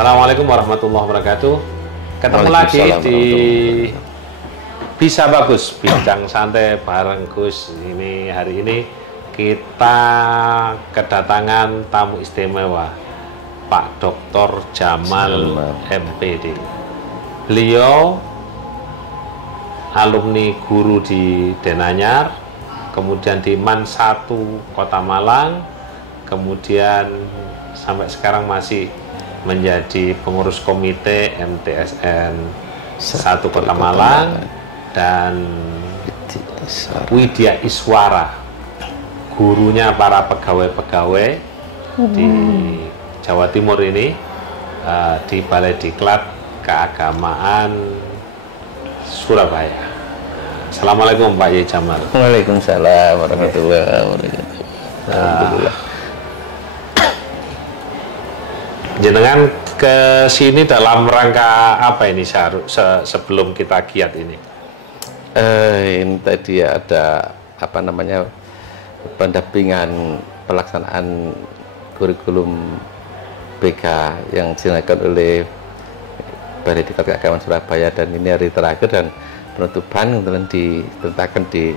Assalamualaikum warahmatullahi wabarakatuh. Ketemu lagi di Bisa Bagus, bincang santai bareng Gus. Ini hari ini kita kedatangan tamu istimewa, Pak Dr. Jamal MPD. Beliau alumni guru di Denanyar, kemudian di MAN 1 Kota Malang, kemudian sampai sekarang masih menjadi pengurus komite MTSN 1 Kota Malang, dan Widya Iswara, gurunya para pegawai-pegawai di Jawa Timur ini, di Balai Diklat Keagamaan Surabaya. Assalamualaikum Pak Ye Jamal. Waalaikumsalam warahmatullahi wabarakatuh. Alhamdulillah. Jenengan ke sini dalam rangka apa ini sebelum kita giat ini? Ini tadi ada apa namanya pendampingan pelaksanaan kurikulum BK yang dilakukan oleh Balai Diklat Keagamaan Surabaya, dan ini hari terakhir dan penutupan kemudian ditentangkan di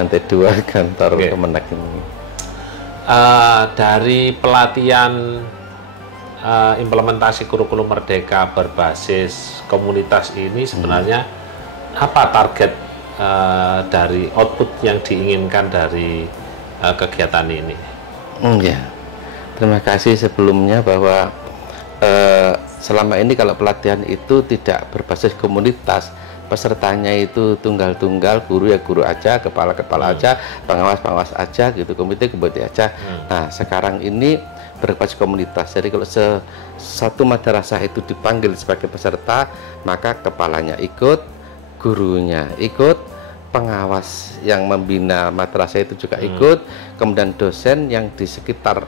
lantai 2 kantor Kemenak ini. Dari pelatihan implementasi kurikulum Merdeka berbasis komunitas ini sebenarnya apa target dari output yang diinginkan dari kegiatan ini? Ya, terima kasih sebelumnya bahwa selama ini kalau pelatihan itu tidak berbasis komunitas, pesertanya itu tunggal-tunggal, guru ya guru aja, kepala-kepala aja, pengawas-pengawas aja gitu, komite aja. Nah, sekarang ini berbasis komunitas. Jadi kalau satu madrasah itu dipanggil sebagai peserta, maka kepalanya ikut, gurunya ikut, pengawas yang membina madrasah itu juga ikut, kemudian dosen yang di sekitar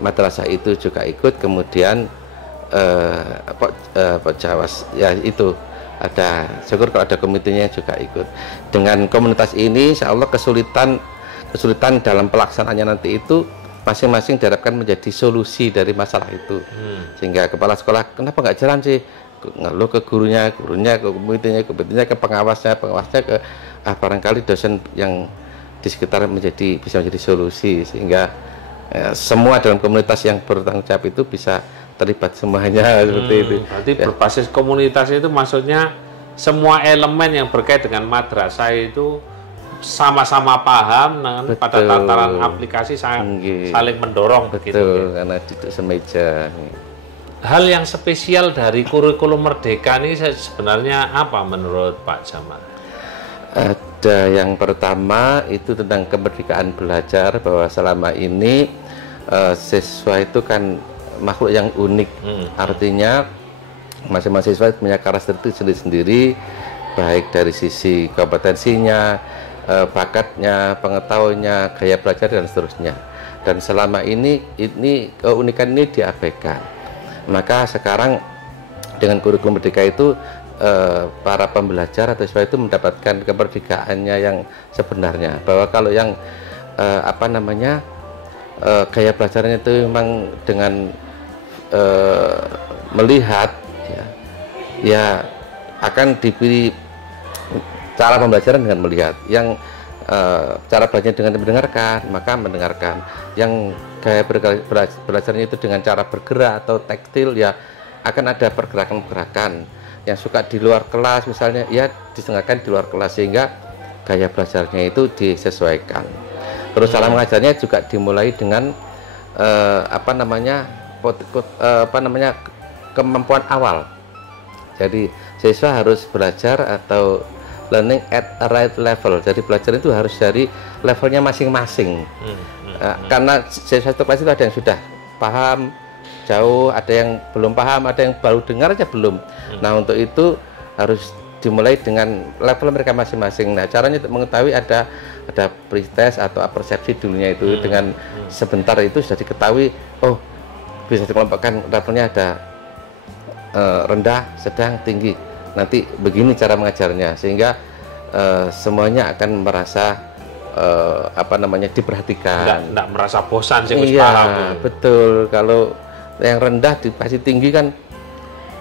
madrasah itu juga ikut, kemudian pengawas ya itu ada, syukur kalau ada komitenya juga ikut. Dengan komunitas ini insya Allah kesulitan dalam pelaksanaannya nanti itu masing-masing diharapkan menjadi solusi dari masalah itu. Sehingga kepala sekolah kenapa nggak jalan sih, ngeluh ke gurunya, ke komitenya, ke pengawasnya, ke barangkali dosen yang di sekitar bisa menjadi solusi, sehingga semua dalam komunitas yang bertanggung jawab itu bisa terlibat semuanya seperti itu. Berarti berbasis komunitas itu maksudnya semua elemen yang berkait dengan madrasah itu sama-sama paham pada tataran aplikasi saling mendorong. Betul, begitu ya? Karena duduk semeja. Hal yang spesial dari kurikulum Merdeka ini sebenarnya apa menurut Pak Jamal? Ada yang pertama itu tentang kemerdekaan belajar, bahwa selama ini siswa itu kan makhluk yang unik. Artinya masing-masing siswa punya karakteristik sendiri-sendiri, baik dari sisi kompetensinya, bakatnya, pengetahuannya, gaya belajar dan seterusnya. Dan selama ini keunikan ini diabaikan. Maka sekarang dengan kurikulum Merdeka itu para pembelajar atau siswa itu mendapatkan kemerdekaannya yang sebenarnya. Bahwa kalau yang gaya belajarnya itu memang dengan melihat ya akan diberi cara pembelajaran dengan melihat, yang cara belajarnya dengan mendengarkan, maka mendengarkan, yang gaya belajarnya itu dengan cara bergerak atau taktil, ya akan ada pergerakan-pergerakan. Yang suka di luar kelas misalnya, ya disengajakan di luar kelas, sehingga gaya belajarnya itu disesuaikan. Terus cara mengajarnya juga dimulai dengan kemampuan awal. Jadi siswa harus belajar atau learning at a right level. Jadi belajar itu harus dari levelnya masing-masing. Karena siswa itu pasti ada yang sudah paham jauh, ada yang belum paham, ada yang baru dengar aja belum. Nah, untuk itu harus dimulai dengan level mereka masing-masing. Nah, caranya untuk mengetahui ada pretest atau persepsi dulunya itu dengan sebentar itu sudah diketahui, oh bisa dikelompokkan levelnya ada rendah, sedang, tinggi. Nanti begini cara mengajarnya, sehingga semuanya akan merasa diperhatikan. Nggak merasa bosan sih, iya, paham. Betul. Kalau yang rendah dikasih tinggi kan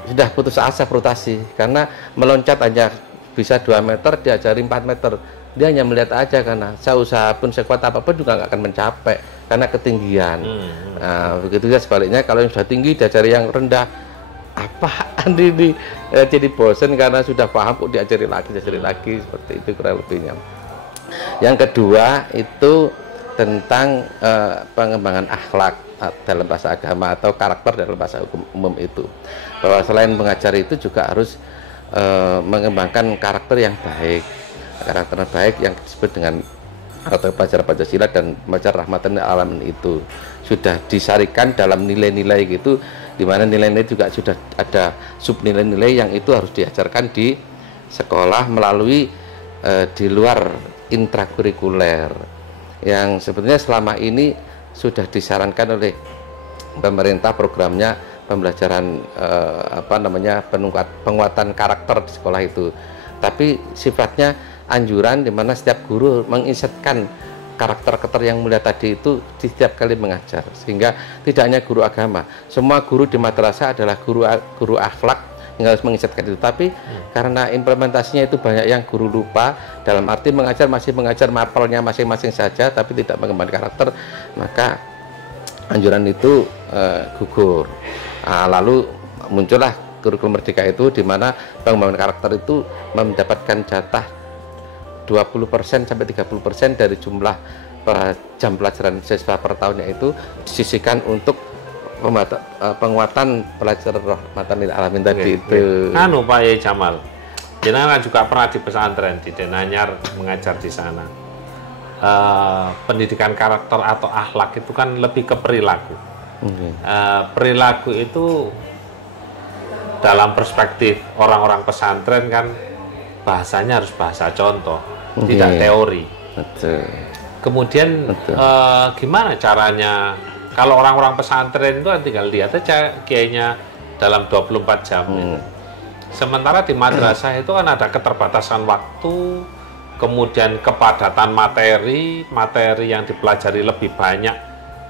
sudah putus asa frustasi, karena meloncat aja bisa 2 meter, diajari 4 meter, dia hanya melihat aja, karena saya usaha pun sekuat apapun juga nggak akan mencapai karena ketinggian. Nah, begitu ya sebaliknya, kalau yang sudah tinggi diajari yang rendah, apaan ini, jadi bosen karena sudah paham kok diajari lagi, seperti itu kurang lebihnya. Yang kedua itu tentang pengembangan akhlak dalam bahasa agama atau karakter dalam bahasa hukum umum itu, bahwa selain mengajar itu juga harus mengembangkan karakter yang baik yang disebut dengan atau pelajar Pancasila dan pelajar rahmatan lil alamin itu sudah disarikan dalam nilai-nilai gitu, di mana nilai-nilai juga sudah ada sub nilai-nilai yang itu harus diajarkan di sekolah melalui di luar intrakurikuler yang sebetulnya selama ini sudah disarankan oleh pemerintah, programnya pembelajaran penguatan karakter di sekolah itu, tapi sifatnya anjuran di mana setiap guru menginsetkan karakter yang mulia tadi itu di setiap kali mengajar, sehingga tidak hanya guru agama, semua guru di madrasah adalah guru akhlak yang harus menginsetkan itu. Tapi karena implementasinya itu banyak yang guru lupa, dalam arti masih mengajar mapelnya masing-masing saja tapi tidak mengembangkan karakter, maka anjuran itu gugur. Lalu muncullah kurikulum Merdeka itu, di mana pengembangan karakter itu mendapatkan jatah 20% sampai 30% dari jumlah jam pelajaran siswa per tahunnya itu disisihkan untuk penguatan pelajar rahmatan lil alamin tadi itu. Anu Pak Yai Jamal, jenengan juga pernah di pesantren di Denanyar mengajar di sana. Pendidikan karakter atau akhlak itu kan lebih ke perilaku. Perilaku itu dalam perspektif orang-orang pesantren kan bahasanya harus bahasa contoh, tidak teori. Betul. Kemudian gimana caranya? Kalau orang-orang pesantren itu tinggal lihat aja kiainya dalam 24 jam. Sementara di madrasah itu kan ada keterbatasan waktu, kemudian kepadatan materi yang dipelajari lebih banyak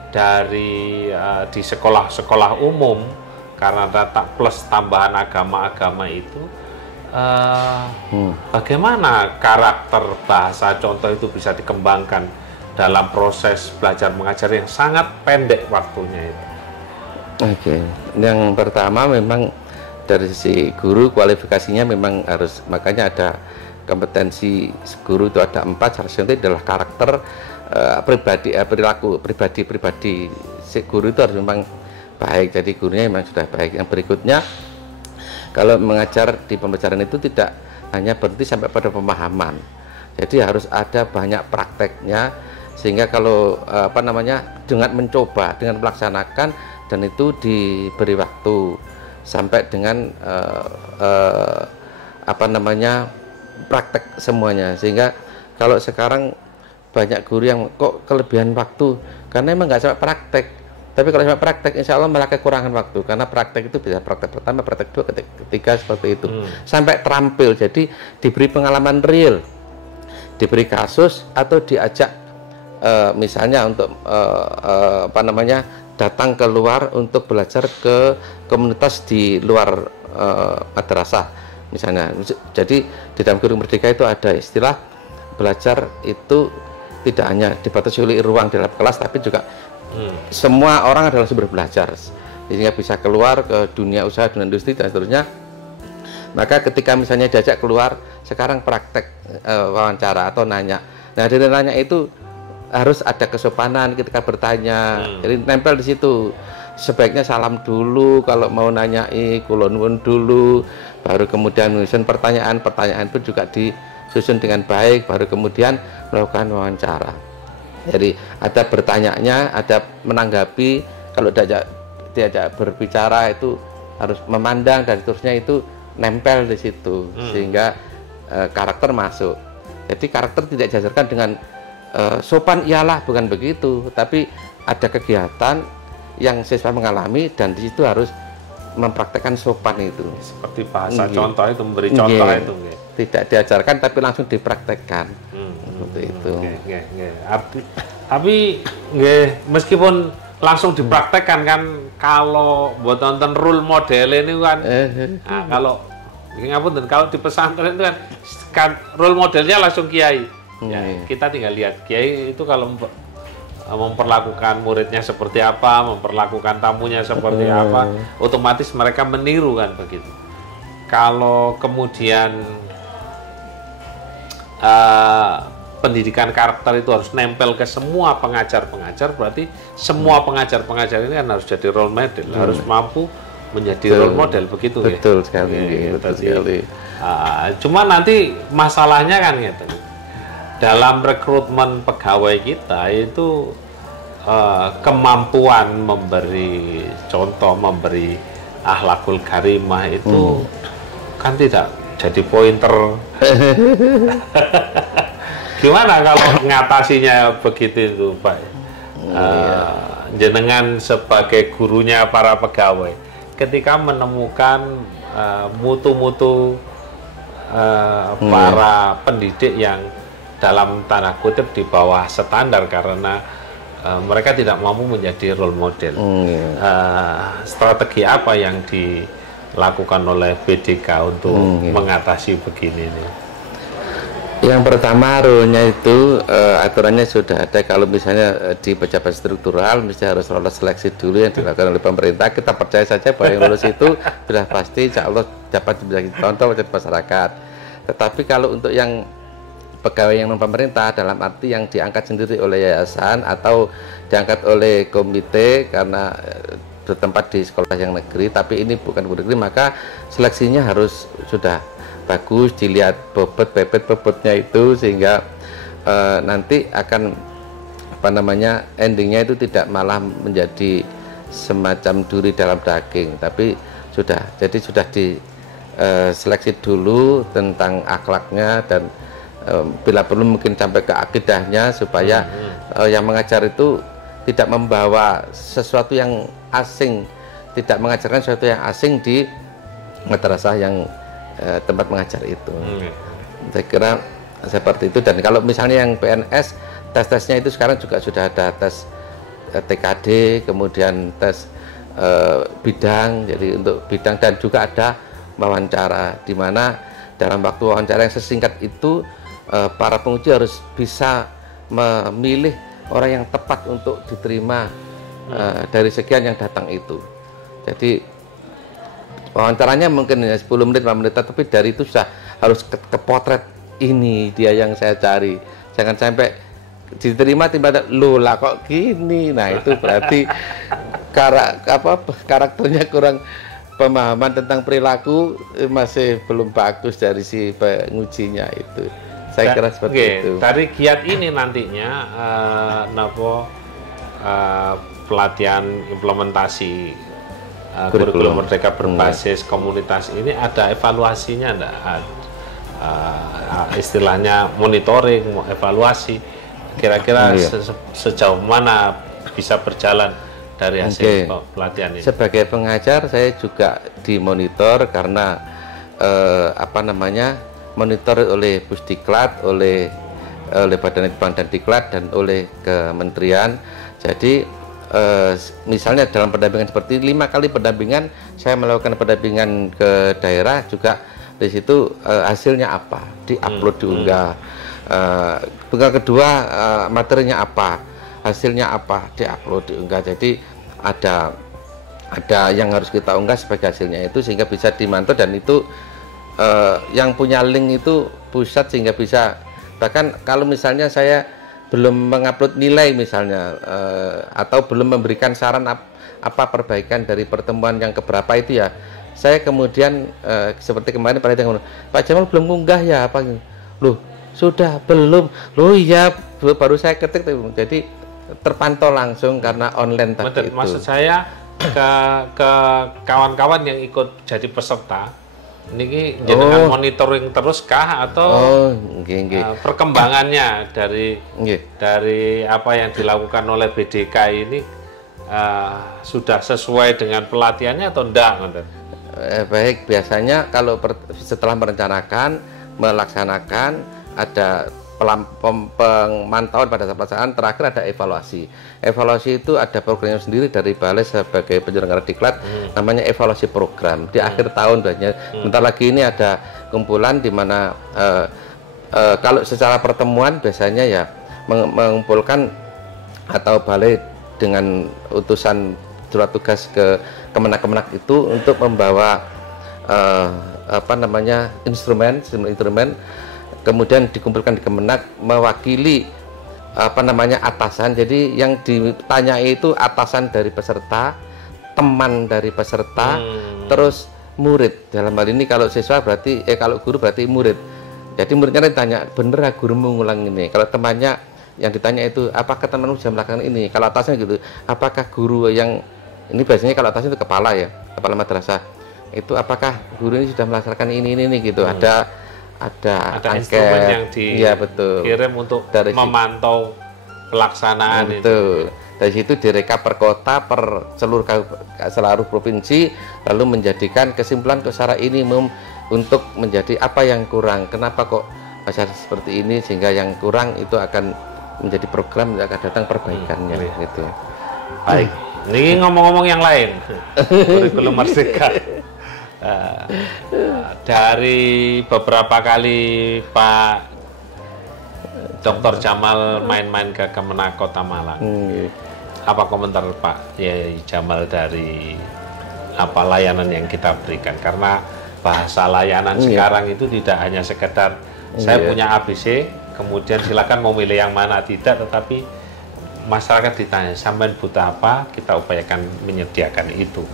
dari di sekolah-sekolah umum karena ada plus tambahan agama-agama itu. Bagaimana karakter bahasa contoh itu bisa dikembangkan dalam proses belajar mengajar yang sangat pendek waktunya itu? Oke, yang pertama memang dari sisi guru kualifikasinya memang harus, makanya ada kompetensi guru itu ada 4, salah satunya adalah karakter perilaku pribadi si guru itu harus memang baik, jadi gurunya memang sudah baik. Yang berikutnya, kalau mengajar di pembelajaran itu tidak hanya berhenti sampai pada pemahaman, jadi harus ada banyak prakteknya, sehingga kalau dengan mencoba, dengan melaksanakan, dan itu diberi waktu sampai dengan praktek semuanya. Sehingga kalau sekarang banyak guru yang kok kelebihan waktu karena emang nggak sampai praktek, tapi kalau sampai praktek insya Allah malah kekurangan waktu, karena praktek itu bisa praktek pertama, praktek kedua, ketiga, seperti itu sampai terampil. Jadi diberi pengalaman real, diberi kasus, atau diajak misalnya untuk datang keluar untuk belajar ke komunitas di luar madrasah misalnya. Jadi di dalam kurikulum Merdeka itu ada istilah belajar itu tidak hanya dibatasi oleh ruang di dalam kelas, tapi juga semua orang adalah sumber belajar, sehingga bisa keluar ke dunia usaha, dunia industri, dan seterusnya. Maka ketika misalnya diajak keluar, sekarang praktek wawancara atau nanya. Nah, dari nanya itu harus ada kesopanan ketika bertanya. Jadi nempel di situ. Sebaiknya salam dulu kalau mau nanyai, kula nuwun dulu, baru kemudian menyusun pertanyaan pun juga disusun dengan baik, baru kemudian melakukan wawancara. Jadi ada bertanyanya, ada menanggapi, kalau diajak berbicara itu harus memandang, dan seterusnya itu nempel di situ, sehingga karakter masuk. Jadi karakter tidak diajarkan dengan sopan iyalah, bukan begitu, tapi ada kegiatan yang siswa mengalami, dan di situ harus mempraktekkan sopan itu. Seperti bahasa contoh itu, memberi contoh itu. Tidak diajarkan tapi langsung dipraktekkan. Seperti itu. Tapi meskipun langsung dipraktekkan kan. Kalau buat nonton role model ini kan, nah, kalau di pesantren itu kan role modelnya langsung kiai. Ya, kita tinggal lihat kiai itu kalau memperlakukan muridnya seperti apa, memperlakukan tamunya seperti apa, otomatis mereka meniru kan begitu. Kalau kemudian pendidikan karakter itu harus nempel ke semua pengajar-pengajar, berarti semua pengajar-pengajar ini kan harus jadi role model, harus mampu menjadi role model begitu. Betul sekali. Betul sekali. Cuma nanti masalahnya kan gitu. Dalam rekrutmen pegawai kita itu kemampuan memberi contoh, memberi akhlakul karimah itu kan tidak jadi pointer. Gimana kalau ngatasinya begitu itu, Pak? Jenengan sebagai gurunya para pegawai, ketika menemukan mutu-mutu para pendidik yang dalam tanda kutip di bawah standar karena mereka tidak mampu menjadi role model. Strategi apa yang dilakukan oleh BDK untuk mengatasi begini nih? Yang pertama, role-nya itu aturannya sudah ada. Kalau misalnya di pejabat struktural mesti harus lolos seleksi dulu yang dilakukan oleh pemerintah. Kita percaya saja bahwa yang lulus itu sudah pasti insya Allah dapat menjadi contoh bagi masyarakat. Tetapi kalau untuk yang pegawai yang non pemerintah, dalam arti yang diangkat sendiri oleh yayasan atau diangkat oleh komite karena bertempat di sekolah yang negeri, tapi ini bukan negeri, maka seleksinya harus sudah bagus, dilihat bobotnya itu, sehingga nanti akan endingnya itu tidak malah menjadi semacam duri dalam daging, tapi sudah diseleksi dulu tentang akhlaknya dan bila perlu mungkin sampai ke akidahnya, supaya yang mengajar itu tidak membawa sesuatu yang asing, tidak mengajarkan sesuatu yang asing di madrasah yang tempat mengajar itu. Saya kira seperti itu. Dan kalau misalnya yang PNS, tes-tesnya itu sekarang juga sudah ada tes TKD, kemudian tes bidang, jadi untuk bidang, dan juga ada wawancara, di mana dalam waktu wawancara yang sesingkat itu para penguji harus bisa memilih orang yang tepat untuk diterima dari sekian yang datang itu. Jadi wawancaranya mungkin 10 menit, 5 menit, tapi dari itu sudah harus ke potret, ini dia yang saya cari. Jangan sampai diterima tiba-tiba loh lah kok gini. Nah, itu berarti karakternya kurang, pemahaman tentang perilaku masih belum bagus dari si pengujinya itu. Saya kira seperti itu. Dari giat ini nantinya pelatihan implementasi kurikulum merdeka berbasis komunitas ini ada evaluasinya enggak? Istilahnya monitoring, evaluasi. Kira-kira sejauh mana bisa berjalan dari hasil pelatihan ini? Sebagai pengajar saya juga dimonitor karena monitor oleh Pusdiklat, oleh Badan Litbang dan Diklat, dan oleh Kementerian. Jadi misalnya dalam pendampingan seperti 5 kali pendampingan, saya melakukan pendampingan ke daerah juga, di situ hasilnya apa, diupload, diunggah. Yang kedua, materinya apa, hasilnya apa, diupload, diunggah. Jadi ada yang harus kita unggah sebagai hasilnya itu, sehingga bisa dimantau, dan itu yang punya link itu pusat, sehingga bisa, bahkan kalau misalnya saya belum mengupload nilai misalnya, atau belum memberikan saran apa perbaikan dari pertemuan yang keberapa itu ya, saya kemudian seperti kemarin Pak Jamal belum munggah ya, apa loh, sudah belum, loh iya baru saya ketik, jadi terpantau langsung karena online tadi itu. Maksud saya ke kawan-kawan yang ikut jadi peserta ini jenengan monitoring terus kah, atau perkembangannya dari apa yang dilakukan oleh BDK ini sudah sesuai dengan pelatihannya atau enggak? Baik, biasanya kalau setelah merencanakan, melaksanakan, ada pemantauan pada saat pelaksanaan, terakhir ada evaluasi. Evaluasi itu ada programnya sendiri dari Balai sebagai penyelenggara diklat, namanya evaluasi program di akhir tahun biasanya. Bentar lagi ini ada kumpulan di mana kalau secara pertemuan biasanya ya mengumpulkan atau Balai dengan utusan surat tugas ke Kemenak itu untuk membawa instrumen, kemudian dikumpulkan di Kemenak mewakili atasan. Jadi yang ditanyai itu atasan dari peserta, teman dari peserta, terus murid. Dalam hal ini kalau siswa berarti kalau guru berarti murid. Jadi muridnya ditanya, bener ya guru mengulang ini. Kalau temannya yang ditanya itu, apakah temanmu sudah melakukan ini? Kalau atasnya gitu, apakah guru yang ini biasanya kalau atasnya itu kepala ya, kepala madrasah. Itu apakah guru ini sudah melaksanakan ini gitu. Ada instrumen yang dikirim untuk dari memantau pelaksanaan itu. Dari situ direkap per kota, per seluruh provinsi, lalu menjadikan kesimpulan secara minimum untuk menjadi apa yang kurang. Kenapa kok masih seperti ini, sehingga yang kurang itu akan menjadi program yang akan datang perbaikannya gitu. Baik. Ini ngomong-ngomong yang lain. Kurikulum Merdeka. Dari beberapa kali Pak Dr. Jamal main-main ke Kemenak Kota Malang, apa komentar Pak Jamal dari apa layanan yang kita berikan? Karena bahasa layanan sekarang itu tidak hanya sekedar saya punya ABC, kemudian silakan mau milih yang mana, tidak, tetapi masyarakat ditanya sampean butuh apa, kita upayakan menyediakan itu.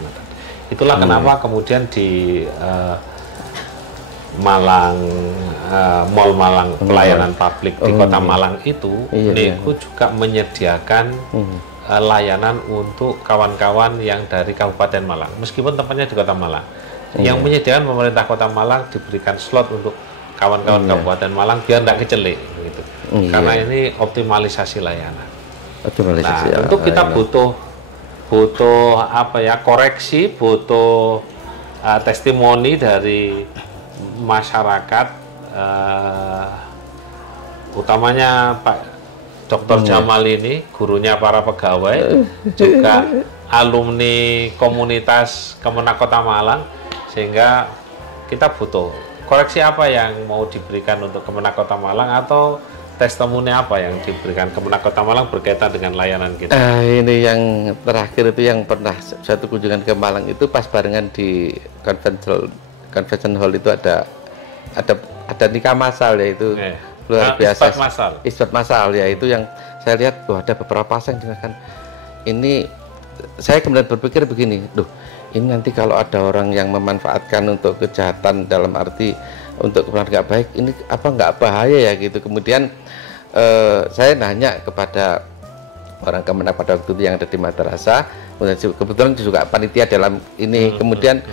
Itulah kenapa kemudian di Malang, Mall Malang pelayanan publik di Kota Malang itu, Niku juga menyediakan layanan untuk kawan-kawan yang dari Kabupaten Malang, meskipun tempatnya di Kota Malang. Yang menyediakan pemerintah Kota Malang diberikan slot untuk kawan-kawan Kabupaten Malang biar tidak kecelek, gitu. Karena ini optimalisasi layanan. Nah, untuk kita butuh koreksi, butuh testimoni dari masyarakat, utamanya Pak Dr. Jamal ini gurunya para pegawai, juga alumni komunitas Kemenak Kota Malang, sehingga kita butuh koreksi apa yang mau diberikan untuk Kemenak Kota Malang, atau testimoni apa yang diberikan Kemenak Kota Malang berkaitan dengan layanan kita? Ini yang terakhir itu yang pernah satu kunjungan ke Malang itu pas barengan di convention hall itu ada nikah massal, yaitu luar biasa. Isbat massal ya, itu yang saya lihat ada beberapa pasang dengan ini. Saya kemudian berpikir begini, ini nanti kalau ada orang yang memanfaatkan untuk kejahatan dalam arti untuk keperluan nggak baik, ini apa nggak bahaya ya gitu. Kemudian saya nanya kepada orang Kemenak pada waktu itu yang ada di madrasah, kebetulan juga panitia dalam ini. Kemudian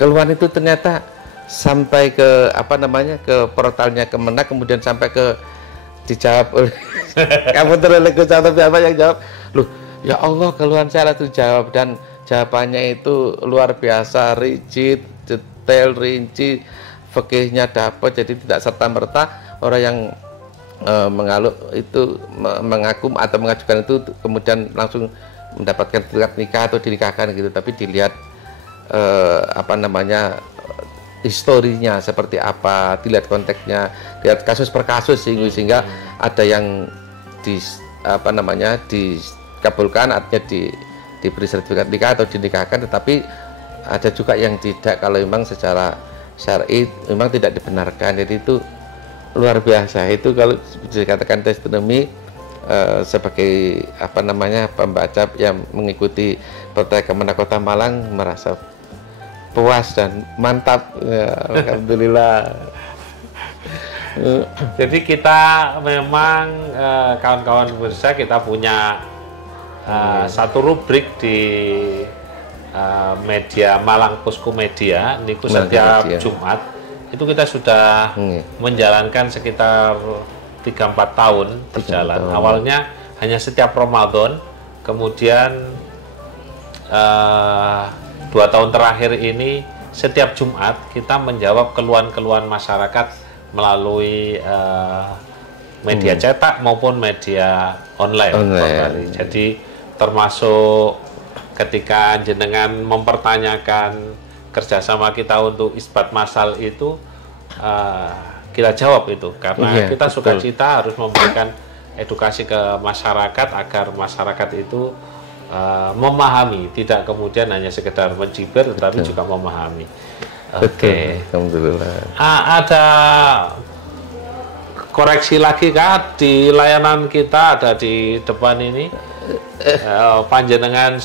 keluhan itu ternyata sampai ke ke portalnya Kemenak, kemudian sampai ke dijawab oleh kamu terlalu apa yang jawab, ya Allah, keluhan saya itu jawab, dan jawabannya itu luar biasa, rigid, detail, rinci, fikihnya dapat. Jadi tidak serta-merta orang yang mengaku atau mengajukan itu kemudian langsung mendapatkan sertifikat nikah atau dinikahkan gitu, tapi dilihat historinya seperti apa, dilihat konteksnya, lihat kasus per kasus, sehingga ada yang dikabulkan, artinya diberi sertifikat nikah atau dinikahkan, tetapi ada juga yang tidak, kalau memang secara syar'i memang tidak dibenarkan. Jadi itu luar biasa. Itu kalau dikatakan testimoni sebagai pembaca yang mengikuti Partai Kemenak Kota Malang merasa puas dan mantap ya, alhamdulillah. Jadi kita memang kawan-kawan pemirsa, kita punya satu rubrik di media Malang Posko Media niku setiap Jumat itu kita sudah menjalankan sekitar 3-4 tahun berjalan. Awalnya hanya setiap Ramadan, kemudian 2 tahun terakhir ini setiap Jumat kita menjawab keluhan-keluhan masyarakat melalui media cetak maupun media online. Jadi termasuk ketika jenengan mempertanyakan kerjasama kita untuk isbat massal itu, kita jawab itu karena kita sukacita harus memberikan edukasi ke masyarakat agar masyarakat itu memahami, tidak kemudian hanya sekedar mencibir, tetapi juga memahami. Oke. Alhamdulillah. Ada koreksi lagi kah di layanan kita ada di depan ini? Panjenengan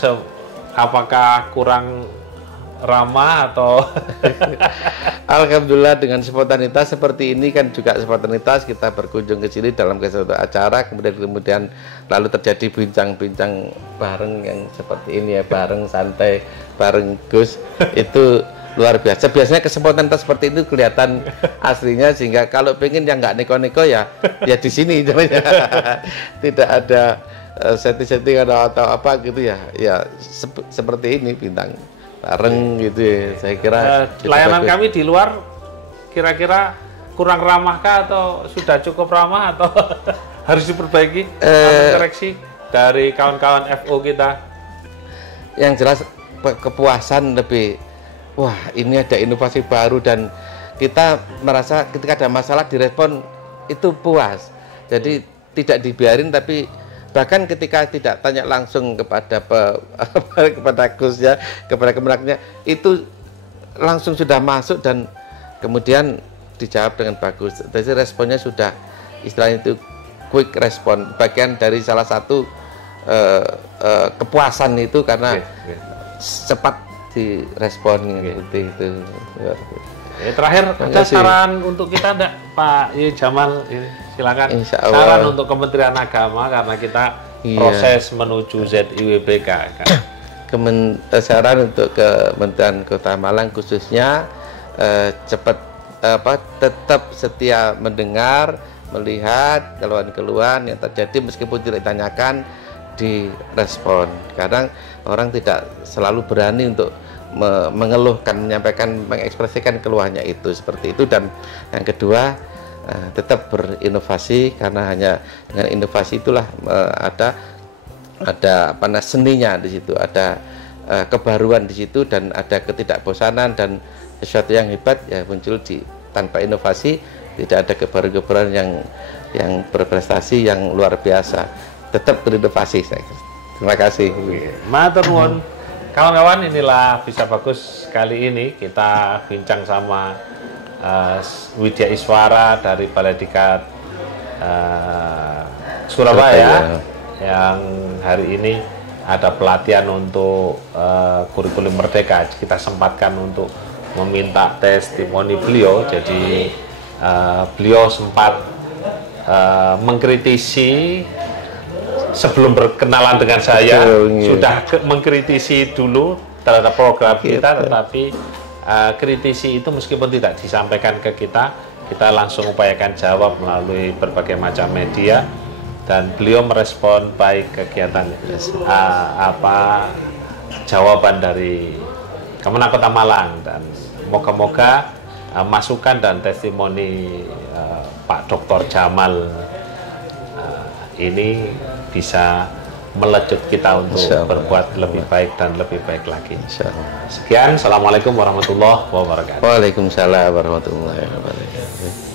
apakah kurang ramah atau? Alhamdulillah dengan spontanitas seperti ini kan juga spontanitas kita berkunjung ke sini dalam suatu acara kemudian lalu terjadi bincang-bincang bareng yang seperti ini ya, bareng santai bareng Gus itu luar biasa. Biasanya kesempurnaan seperti itu kelihatan aslinya, sehingga kalau pengen yang nggak neko-neko ya di sini tidak ada setting-setting atau apa gitu ya seperti ini bintang bareng gitu ya. Saya kira layanan kami di luar kira-kira kurang ramahkah atau sudah cukup ramah atau harus diperbaiki koreksi dari kawan-kawan FO kita? Yang jelas kepuasan lebih, wah ini ada inovasi baru dan kita merasa ketika ada masalah direspon itu puas. Jadi tidak dibiarin, tapi bahkan ketika tidak tanya langsung kepada kepada Gus ya, kepada kemenaknya, itu langsung sudah masuk dan kemudian dijawab dengan bagus. Jadi responnya sudah istilahnya itu quick respon, bagian dari salah satu kepuasan itu karena cepat direspon gitu itu. Terakhir ada saran untuk kita enggak Pak Jamal? Silakan saran untuk Kementerian Agama karena kita proses menuju ZIWBK kan. Saran untuk Kementerian Kota Malang khususnya cepat tetap setia mendengar, melihat keluhan-keluhan yang terjadi meskipun tidak ditanyakan, direspon. Kadang orang tidak selalu berani untuk mengeluhkan, menyampaikan, mengekspresikan keluhannya itu seperti itu. Dan yang kedua, tetap berinovasi karena hanya dengan inovasi itulah ada seninya di situ, ada kebaruan di situ dan ada ketidakbosanan dan sesuatu yang hebat ya muncul tanpa inovasi tidak ada kebaruan yang berprestasi yang luar biasa. Tetap berinovasi saya. Terima kasih. Matur nuwun. Kawan-kawan, inilah Bisa Bagus kali ini kita bincang sama Widya Iswara dari Balai Diklat Surabaya yang hari ini ada pelatihan untuk kurikulum Merdeka. Kita sempatkan untuk meminta testimoni beliau. Jadi beliau sempat mengkritisi sebelum berkenalan dengan saya, sudah mengkritisi dulu terhadap program kita, tetapi kritisi itu meskipun tidak disampaikan ke kita langsung upayakan jawab melalui berbagai macam media, dan beliau merespon baik kegiatan jawaban dari Kemenak Kota Malang, dan moga-moga masukan dan testimoni Pak Dr. Jamal ini bisa melejut kita untuk berbuat lebih baik dan lebih baik lagi. Sekian, Assalamualaikum warahmatullahi wabarakatuh. Waalaikumsalam warahmatullahi wabarakatuh.